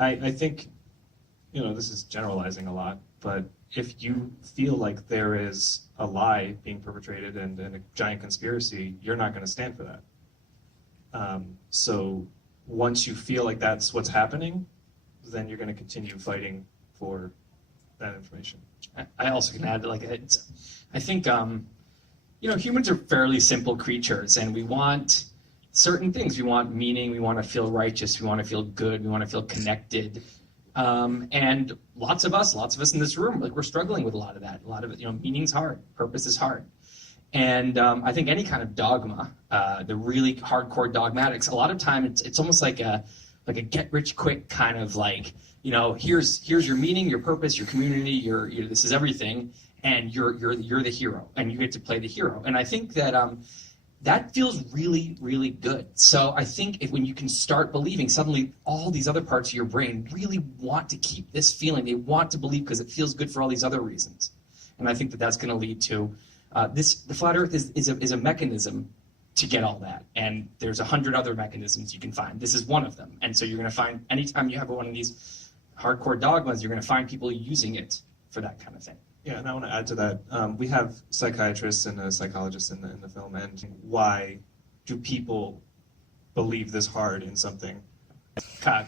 I think, this is generalizing a lot, but if you feel like there is a lie being perpetrated and a giant conspiracy, you're not going to stand for that. So once you feel like that's what's happening, then you're going to continue fighting for that information. I also can add, I think, humans are fairly simple creatures, and we want certain things. We want meaning, we want to feel righteous, we want to feel good, we want to feel connected. And lots of us in this room, we're struggling with a lot of that. A lot of it, meaning's hard, purpose is hard. And I think any kind of dogma, the really hardcore dogmatics, a lot of time it's almost like a get-rich-quick kind of here's your meaning, your purpose, your community, this is everything, and you're the hero, and you get to play the hero. And I think that that feels really, really good. So I think when you can start believing, suddenly all these other parts of your brain really want to keep this feeling. They want to believe because it feels good for all these other reasons. And I think that that's going to lead to the flat Earth is a mechanism to get all that. And there's 100 other mechanisms you can find. This is one of them. And so you're going to find, anytime you have one of these hardcore dogmas, you're going to find people using it for that kind of thing. Yeah, and I want to add to that. We have psychiatrists and a psychologist in the film, and why do people believe this hard in something?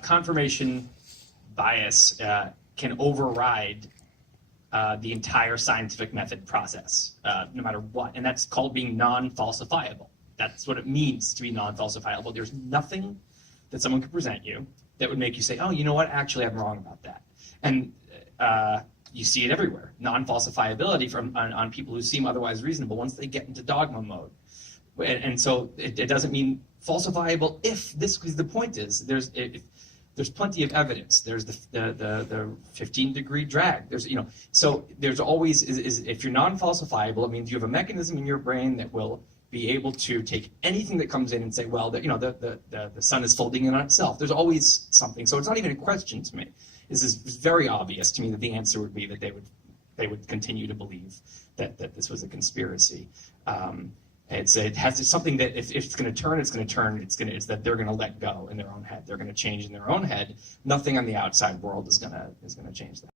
Confirmation bias can override the entire scientific method process, no matter what, and that's called being non-falsifiable. That's what it means to be non-falsifiable. There's nothing that someone could present you that would make you say, oh, you know what, actually I'm wrong about that. And you see it everywhere. Non-falsifiability on people who seem otherwise reasonable once they get into dogma mode. And so it doesn't mean falsifiable if this, because the point is, there's plenty of evidence. There's the 15-degree drag. So there's always, if you're non-falsifiable, it means you have a mechanism in your brain that will be able to take anything that comes in and say, well, the sun is folding in on itself. There's always something. So it's not even a question to me. This is very obvious to me that the answer would be that they would continue to believe that this was a conspiracy. It has something that if it's going to turn, it's going to turn. It's that they're going to let go in their own head. They're going to change in their own head. Nothing on the outside world is going to change that.